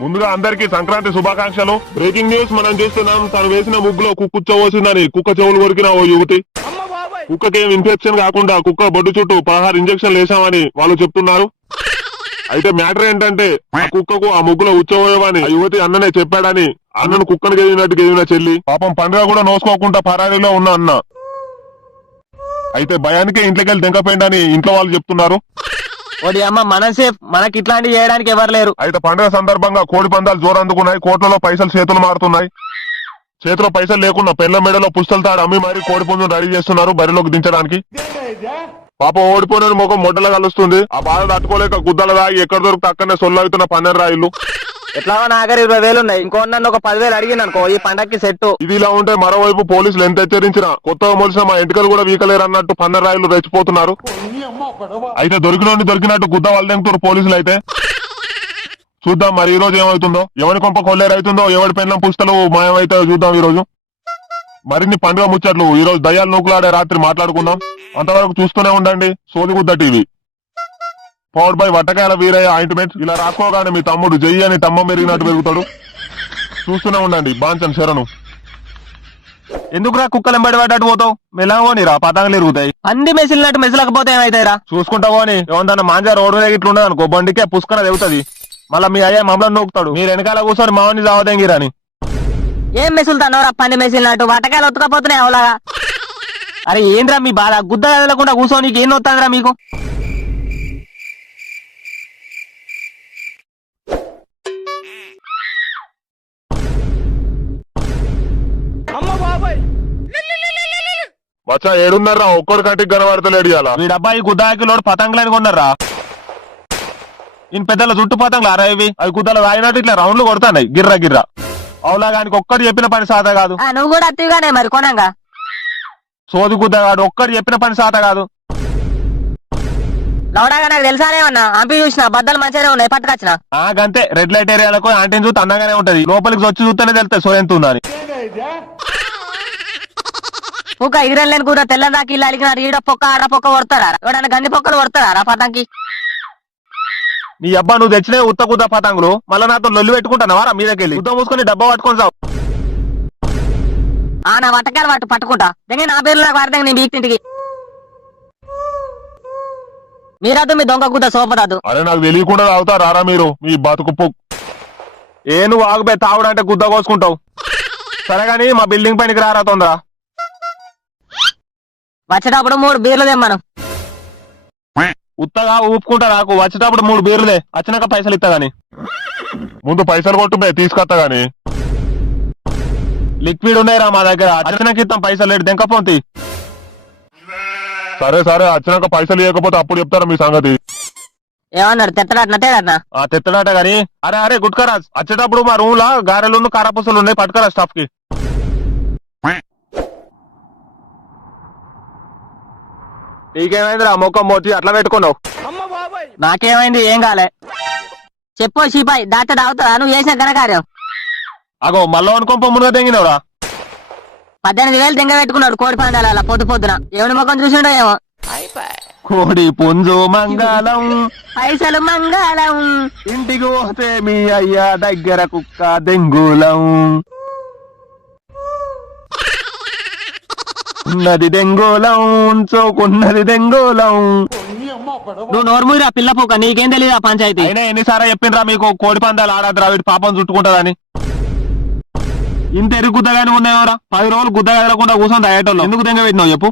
ముందుగా అందరికీ సంక్రాంతి శుభాకాంక్షలు. బ్రేకింగ్ న్యూస్ మనం చూస్తున్నాం. తను వేసిన ముగ్గులో కుచ్చవచ్చిందని కుక్క చెవులు కొరికిన ఓ యువతి. కుక్కకేం ఇన్ఫెక్షన్ కాకుండా కుక్క బొడ్డు చుట్టూ 16 ఇంజక్షన్లు వేసామని వాళ్ళు చెప్తున్నారు. అయితే మ్యాటర్ ఏంటంటే ఆ కుక్కకు ఆ ముగ్గులో ఉచ్చబోయేవని ఆ యువతి అన్ననే చెప్పాడని, అన్నను కుక్కను గెలిగినట్టు గెలిగిన చెల్లి పాపం పండుగ కూడా నోసుకోకుండా పరారీలో ఉన్న అన్న అయితే భయానికే ఇంట్లోకెళ్ళి దెంకపోయిందని ఇంట్లో వాళ్ళు చెప్తున్నారు. ఓడి అమ్మ మనసేఫ్, మనకి ఇట్లాంటివి చేయడానికి ఎవరు లేరు. అయితే పండుగ సందర్భంగా కోడి పందాలు జోరందుకున్నాయి. కోట్లలో పైసలు చేతులు మారుతున్నాయి. చేతిలో పైసలు లేకున్నా పెళ్ల మెడలో పుస్తల తాడు అమ్మి మరి కోడి పుంజును రెడీ చేస్తున్నారు బరిలోకి దించడానికి. పాపం ఓడిపోయిన ముఖం మొట్టలో కలుస్తుంది. ఆ బాధ తట్టుకోలేక గుద్దల దాగి ఎక్కడ దొరికితే అక్కడనే సొల్లు అవుతున్న 12 రాయిలు. ఎట్లా నా దగ్గర 20,000 ఉన్నాయి. ఇంకో నన్ను ఒక 10,000 అడిగింది అనుకో ఈ పండక్కి సెట్. ఇది ఇలా ఉంటే మరోవైపు పోలీసులు ఎంత హెచ్చరించినా కొత్తగా మొలిసిన మా ఎంటికలు కూడా వీకలేరు అన్నట్టు 12 రాయిలు రెచ్చిపోతున్నారు. అయితే దొరికినట్టు గుద్ద వాళ్ళెంగుతారు పోలీసులు. అయితే చూద్దాం మరి ఈ రోజు ఏమవుతుందో, ఎవరి కొంప కొల్లేరైతుందో, ఎవరి పెన్నం పుస్తలు మాయమైతే చూద్దాం. ఈ రోజు మరిన్ని పండుగ ముచ్చట్లు ఈ రోజు దయ్యాలు నూకులాడే రాత్రి మాట్లాడుకుందాం. అంతవరకు చూస్తూనే ఉండండి Sodigudda TV. Powered by Vattakayala Veeraiah ointment. ఇలా రాసుకోగానే మీ తమ్ముడు జయ్యి అని తమ్మ మెరిగినట్టు పెరుగుతాడు. చూస్తూనే ఉండండి. బాంచన్ శరణు. ఎందుకురా కుక్కలు ఎంబడి పడ్డట్టు పోతావు? మెలగోనిరా పతంగులు ఎరుగుతాయి. పంది మెసిలినట్టు మెసలకపోతే ఏమైతాయిరా? చూసుకుంటా పోని. ఏమన్నా మాంజా రోడ్డు ఇట్లుండదు అనుకో, బండికే పుష్కన తెగుతుంది. మళ్ళా మీ అయ్యా మమ్మల్ని నూకుతాడు. మీరు వెనకాల కూర్చొని మామని చావదెంగిరని. ఏం మెసులుతానవరా పంది మెసిలినట్టు? వటకాయలు ఒత్తుకపోతున్నాయి అవలాగా. అరే ఏంద్రా మీ బాధ? గుద్ద కదలకుండా కూర్చో, నీకు ఏం వస్తుందిరా మీకు? మచ్చా ఏడున్నారా? ఒక్కడి కంటికి కనబడతలేడు. ఇలా వీడబ్బాయి గుద్దాకిలోడు పతంగులని కొన్నారా? ఈయన పెద్దల చుట్టు పతంగులు అరా ఇవి. అవి గుద్దలు రాయినట్టు ఇట్లా రౌండ్లు కొడతాయి గిర్ర గిర్ర. అవులాగానికి ఒక్కటి చెప్పిన పని సాత కాదు. నువ్వు కూడా అత్తిగానే మరి కొనంగా. సోది గుద్దగాడు ఒక్కటి చెప్పిన పని సాత కాదు. లౌడాగా నాకు తెలుసానేమన్నా అంపి చూసిన బద్దలు మంచిగానే ఉన్నాయి పట్టుకొచ్చిన. గంతే రెడ్ లైట్ ఏరియాలకు ఆంటీని చూస్తే అందంగానే ఉంటది. లోపలికి వచ్చి చూస్తేనే తెలుస్తాయి సో ఎంత ఉందని. ఒక ఇగిరలేని కూడా తెల్లదాకి ఇలా అలిగినారు. ఈడ పొక్క ఆడ పొక్క కొడతారా? ఎవడన్నా గంది పొక్కలు కొడతారా పతంకి? నీ అబ్బా నువ్వు తెచ్చినే ఉత్త కుద్ద పతంగులు మళ్ళా నాతో లొల్లి పెట్టుకుంటానవారా? మీదకెళ్ళి ఉద్ద మూసుకొని డబ్బా పట్టుకొని సావు. నా వట్టకాయలు పట్టుకుంటా దగ్గర నా పేర్లు నాకు వాడతాను. నేను బీక్తింటికి మీరద్దు మీ దొంగ కుద్ద సోపరాదు. అరే నాకు తెలియకుండా తాగుతారా మీరు? మీ బతుకు ఏ నువ్వు ఆగుపే తాగుడంటే గుద్ద కోసుకుంటావు. సరే గాని మా బిల్డింగ్ పైనకి రారా తొందర. వచ్చేటప్పుడు 3 బీర్లు తెమ్మను. ఉత్తగా ఊపుకుంటా నాకు. వచ్చేటప్పుడు 3 బీర్లుదే. వచ్చినాక పైసలు ఇస్తా గాని. ముందు పైసలు కొట్టు తీసుకొస్తా గాని. లిక్విడ్ ఉన్నాయిరా మా దగ్గర. వచ్చినాక ఇస్తాం పైసలు. లేడు దెంకపోతే. సరే వచ్చినాక పైసలు ఇవ్వకపోతే అప్పుడు చెప్తారా మీ సంగతి. ఏమన్నాడు? తెత్తడాట గాని. అరే గుట్కరాజ్ వచ్చేటప్పుడు మా రూమ్ లా గారెలు కారపూసలు ఉన్నాయి పట్టుకరా స్టాఫ్ కి. నీకేమైందిరా మొక్క మోచి అట్లా పెట్టుకున్నావు? నాకేమైంది? ఏం కాలే. చెప్పు షీపాయి దాట అవుతారా నువ్వు చేసిన ఘనకార్యం? అగో మళ్ళా అనుకోం పొమ్ముగా తెంగినవురా. 18,000 దెంగ పెట్టుకున్నాడు కోడి పందాల పొద్దున. ఎవరి ముఖం చూసిండో ఏమో. కోడి పుంజు మంగళం పైసలు మంగళం. ఇంటికి పోతే మీ అయ్యా దగ్గర కుక్క దెంగులం. ఉన్నది దెంగోలం చోకున్నది దెంగోలం. నువ్వు నోర్మురా పిల్ల పూక, నీకేం తెలియదు ఆ పంచాయతీ. అయినా ఎన్నిసార్లు చెప్పిండ్రా మీకు కోడి పందాలు ఆడద్దురా వీటి పాపం చుట్టుకుంటదని. ఇంత ఎరుగు గుద్దగానే ఉన్నాయోరా? 10 రోజులు గుద్ద కదలకుండా కూర్చొని తాగేటోళ్ళు. ఎందుకు దెంగ పెట్టినావు చెప్పు?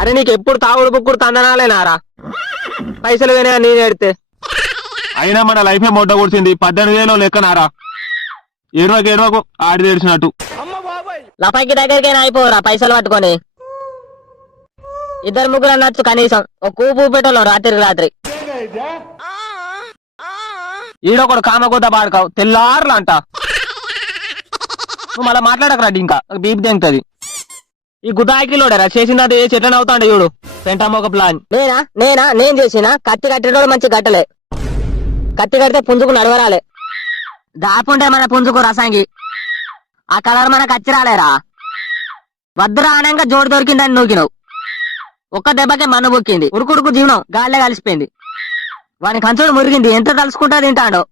అరే నీకు ఎప్పుడు తాగుడు బుక్కుడు తందనాలేనారా? పైసలు వేనే నేను ఎడితే. అయినా మన లైఫే మొడ్డ కూర్చింది. 18,000 లెక్కనారా? ఏడవకు ఆడి తెడిచినట్టు. లపాయికి దగ్గరికైనా అయిపోరా పైసలు పట్టుకొని. 2-3 అన్నచ్చు కనీసం. ఒక కూపు పెట్టోళ్ళం రాత్రి. ఈడొకడు కామకొద్ద బాడుకావు తెల్లారులు అంట. నువ్వు మళ్ళీ మాట్లాడకరా ఇంకా బీపీ తెంగుతుంది. ఈ గుదాకిలోడరా చేసింది ఏ చెట్లని అవుతాండి చూడు. పెంటమ్మ ఒక ప్లాన్. నేను చేసిన కత్తి కట్టేటోడు మంచి గట్టలే. కత్తి కడితే పుంజుకు నడవరాలే. దాపుంటే మన పుంజుకు రసాంగి. ఆ కలర్ మనకు అచ్చి రాలేరా? వద్దురా అనంగా జోడు దొరికిందని నూకినావు. ఒక్క దెబ్బకే మన్ను బొక్కింది. ఉరుకుడుకు జీవనం గాల్లే కలిసిపోయింది. వాని కంచుడు మురిగింది. ఎంత తలుసుకుంటా తింటాడో.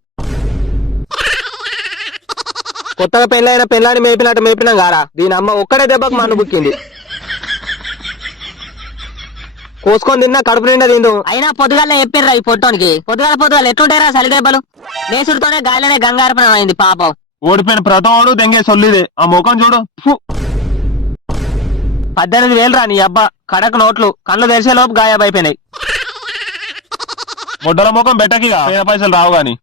కొత్తగా పెళ్ళైన పెళ్ళాన్ని మేపినట్టు మేపినాం గారా దీని అమ్మ ఒక్కడే దెబ్బకు మన్ను బుక్కింది. కోసుకొని తిన్నా కడుపు నిండా తిందు. అయినా పొద్దుగాలనే చెప్పిర్రా ఈ పొట్టోనికి. పొద్దుగాల ఎట్లుంటారా చలి దెబ్బలు? నేసుడుతోనే గాలిలోనే గంగార్పణం అయింది పాపం. ఓడిపోయిన ప్రతోడు దెంగే సొల్లిదే. ఆ ముఖం చూడు. 18,000 రా నీ అబ్బా. కడక నోట్లు కళ్ళు తెరిసే లోపు గాయబైపోయినాయి. ముడ్డల ముఖం బెట్టకిగా పైసలు రావు గాని.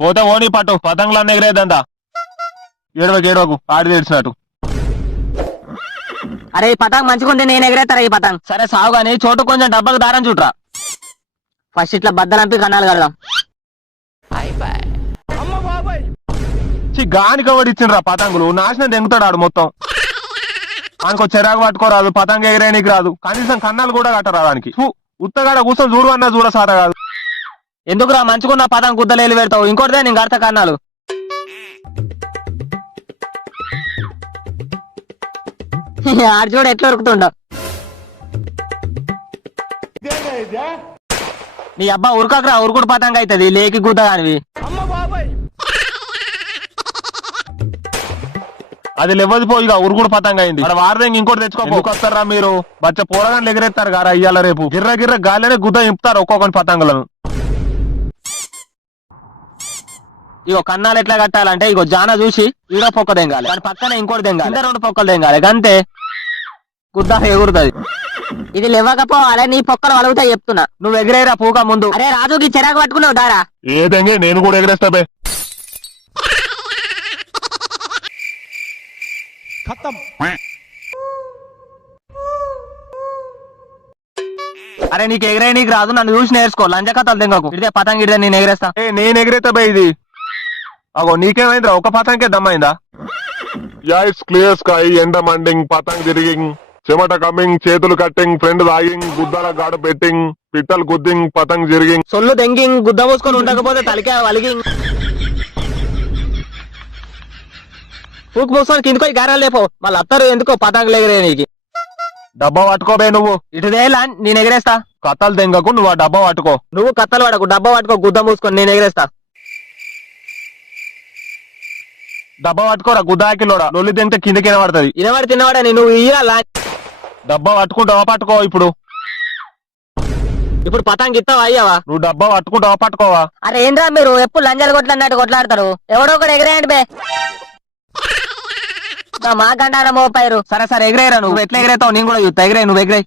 పోతే ఓడి పట్టు పతంగులన్నీ ఎగిరేద్దంతా. ఏడవకు ఆడి తెడిచినట్టు. అరే ఈ పతంగ్ మంచిగుంటే నేను ఎగరేస్తారా ఈ పతంగ్? సరే సావు గాని చోటు కొంచెం డబ్బాకు దారం చుట్రా. ఫస్ట్ ఇట్లా బద్దలంపి కన్నాలు కడదాం. గాని కవడి ఇచ్చిండ్రా పతంగులు. నాశనం దెంగుతాడు ఆడు మొత్తం. మనకు చెరాకు పట్టుకోరాదు, పతంగ ఎగిరేనికి రాదు, కనీసం కన్నాలు కూడా కట్టరా దానికి. ఉత్తగాడ కూర్చొని చూడు అన్నా చూడ సాట కాదు. ఎందుకురా మంచుకున్న పతంగ గుద్దలేలు పెడతావు? ఇంకోటిదే నేను కడతా కన్నాలు. ఆడు చూడు ఎట్లా ఉరుకుతుండవు. నీ అబ్బా ఉరకకరా, ఉరుకుడు పతంగ అవుతుంది లేకి గుద్ద కానివి. అది లేవదు పోయిగా ఉరుకుడు పతంగ అయింది. అక్కడ వారదేంగి ఇంకోటి తెచ్చుకోపోతారా మీరు? బచ్చ పోరగాన్ని ఎగిరేస్తారు గారా ఇయ్యాల రేపు. గిర్ర గాలినే గుద్ద ఇంపుతారు ఒక్కొక్కని పతంగులను. ఇగో కన్నాలు ఎట్లా కట్టాలంటే ఇగో జాన చూసి ఈడో పొక్క దెంగాలి, దాని పక్కన ఇంకోటి దెంగాలి, 2 పొక్కలు దెంగాలి. అంతే గుద్ద ఎగురుతుంది. ఇది లేవకపోవాలి, నీ పొక్కలు వలుగుతాయి చెప్తున్నా. నువ్వు ఎగిరేరా పూక ముందు. అరే రాజుకి చెరాకు పట్టుకున్నావు దారా. ఏదంగే నేను కూడా ఎగిరేస్తా బే. అరే నీకు ఎగిరే నీకు రాదు, నన్ను చూసి నేర్చుకో. లంజ కథలు దెంగకు. ఇదే పతంగ ఇదే నేను ఎగిరేస్తా. నేను ఎగిరేస్తా బే. ఇది అగో నీకేమైందిరా? ఒక పతంగే దమ్మైందా? యా ఇట్స్ క్లియర్ స్కై, ఎండ మండింగ్, పతంగ్ తిరిగింగ్, చెమట కమింగ్, చేతులు కట్టింగ్, ఫ్రెండ్ తాగింగ్, గుద్దల గాడు పెట్టింగ్, పిట్టలు గుద్దింగ్, పతంగ్ జరిగింగ్. సొల్లు దెంగింగ్, గుద్ద పోసుకొని ఉండకపోతే తలికే వలిగింగ్. పూకు పోసుకొని కిందకోయి గారాలు లేపో. మళ్ళీ అత్తరు ఎందుకో పతంగులు ఎగిరే నీకు. డబ్బా పట్టుకోబే నువ్వు. ఇటుదేలా నేను ఎగిరేస్తా. కత్తలు దెంగకు, నువ్వు ఆ డబ్బా పట్టుకో. నువ్వు కత్తలు పడకు, డబ్బా పట్టుకో. గుద్ద మూసుకొని నేను ఎగిరేస్తా. డబ్బా పట్టుకోరా గుద్దాకిలోడా. లొల్లి తింటే కిందకి పడుతుంది. ఇనవాడి తిన్నవాడని నువ్వు ఇయ్యాలా. డబ్బా పట్టుకుంటావా? పట్టుకో. ఇప్పుడు పతంగి ఇస్తావా? అయ్యావా? నువ్వు డబ్బా పట్టుకుంటావా? పట్టుకోవా? అరే ఏంద్రా మీరు ఎప్పుడు లంజాలు కొట్లాడినట్టు కొట్లాడతారు? ఎవడో ఒకటి ఎగిరేయండి బే. మా గండారా మోపారు. సరే ఎగిరేరా. నువ్వు ఎట్లా ఎగిరేతావు నేను కూడా చూస్తా. ఎగిరే, నువ్వు ఎగిరే.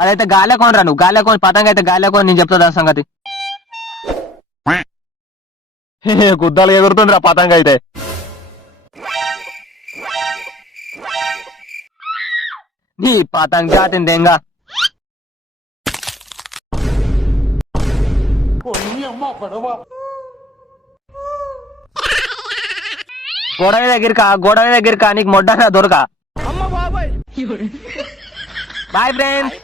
అదైతే గాలే కొనరా. నువ్వు గాలే కొని పతంగ అయితే గాలే కొని నేను చెప్తా దాని సంగతి. గుద్దాలు ఎగురుతుందిరా పతంగ అయితే. నీ పతంగ జాతిని దెంగా. గొడవ దగ్గరకా నీకు మొడ్డరా దొరక. Boyfriends.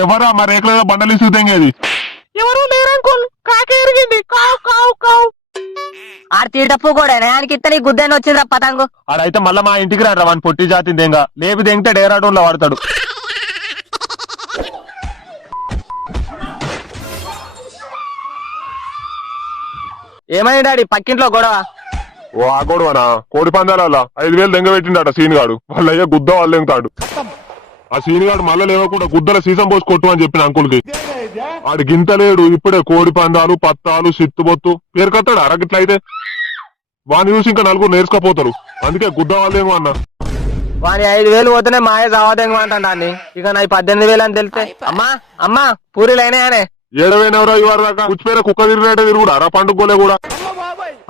ఎవరా మరి ఎక్కడ బండలు ఇసుకుతేంగేది? ఎవరు లేరంకుల్, కాకి ఎరిగింది. కావు కావు కావు. ఆడ తీటప్పు కూడా ఆయనకి ఇత్త నీ గుద్దని వచ్చిందిరా పతంగు. ఆడైతే మళ్ళా మా ఇంటికి రాడు వాని పొట్టి జాతిని దెంగా. లేపి దెంగితే డేరాడూన్ లో వాడతాడు. ఏమైంది డాడీ పక్కింట్లో గొడవ? ఓ ఆ గొడవనా? కోడి పందాల 5,000 దెంగ పెట్టిండట సీన్ గాడు. వాళ్ళయ్య గుద్ద వాళ్ళు దెంగుతాడు. ఆ సీన్ గాడు మళ్ళీ లేవకుండా గుద్దల సీసం పోసి కొట్టు అని చెప్పిన అంకుల్ కి. ఆడు గింతలేడు. ఇప్పుడే కోడి పందాలు, పత్తాలు, సిత్తుబొత్తు పేరుకొత్తాడు. అరగిట్ల అయితే వాని చూసి ఇంకా 4 నేర్చుకోపోతారు. అందుకే గుద్ద వాళ్ళేమో అన్న. వాని 5,000 పోతేనే మాయ జావాదేంగ అంటాను. ఇక నా 18,000 అని తెలిస్తే అమ్మా పూరీలు అయినాయనే. ఏడవైనవరా ఇవారు దాకా కూర్చిపోయిన కుక్క తిరిగినట్టే తిరుగుడు అరా పండుగోలే కూడా.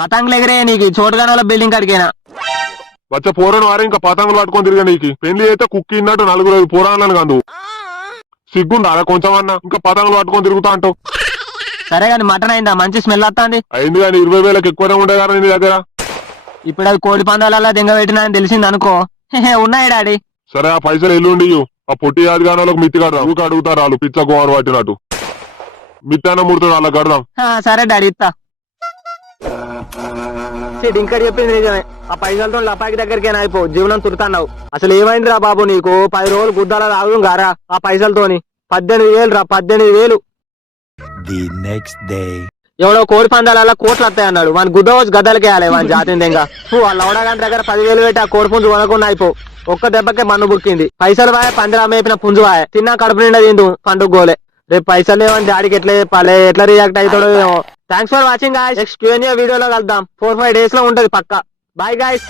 పతంగులు ఎగిరే నీకు చోటుగానే బిల్డింగ్ కాడికైనా వచ్చే పోరను వారే ఇంకా పతంగులు పట్టుకొని తిరిగా నీకు. పెళ్లి అయితే కుక్కి ఇన్నట్టు 4 పోరాలను కాదు. సిగ్గుందా అలా కొంచెం అన్నా? ఇంకా పతంగులు పట్టుకొని తిరుగుతా అంటావు. సరే గాని మటన్ అయిందా? మంచి స్మెల్ వస్తుంది. అయింది కానీ 20,000 ఎక్కువనే ఉండే కదా నీ దగ్గర. ఇప్పుడు అది కోడి పందాలలో దెంగ పెట్టినా అని తెలిసింది అనుకో. ఉన్నాయి డాడీ. సరే ఆ పైసలు ఎల్లుండి ఆ పొట్టి యాదిగానాలకు మిత్తి కడదాం. ఊక అడుగుతారు వాళ్ళు పిచ్చ గోవర్ పట్టినట్టు. మిత్తాన ముడుతాడు అలా కడదాం. సరే డాడీ ఇస్తా. ఇంకా చెప్పింది నిజమే. ఆ పైసలతో లపాకి దగ్గరికి అయిపో జీవనం తురుతాన్నావు. అసలు ఏమైందిరా బాబు నీకు? 10 రోజులు గుద్దాల రాదు గారా ఆ పైసలతోని. 18,000 రా. 18,000. The next day. ఎవడో కోడి పందాల కోట్లు వస్తాయి అన్నాడు వాని గుద్ద వచ్చి గద్దలకేయాలి వాని జాతిందంగా వాళ్ళ అవడగాని దగ్గర 10,000 పెట్టి ఆ కోడి పుంజు కొనకుండా అయిపో ఒక్క దెబ్బకే మన్ను బుక్కింది పైసలు వాయ పందిరా మేపిన పుంజు వాయ తిన్నా కడుపు నిండా తిందు పండుగ గోలే రేపు పైసలు లేవని డాడీకి ఎట్లా రియాక్ట్ అవుతాడో ఏమో thanks for watching guys next Q&A వీడియోలో కలుద్దాం 4-5 days లో ఉంటది పక్కా బాయ్ గాయ్స్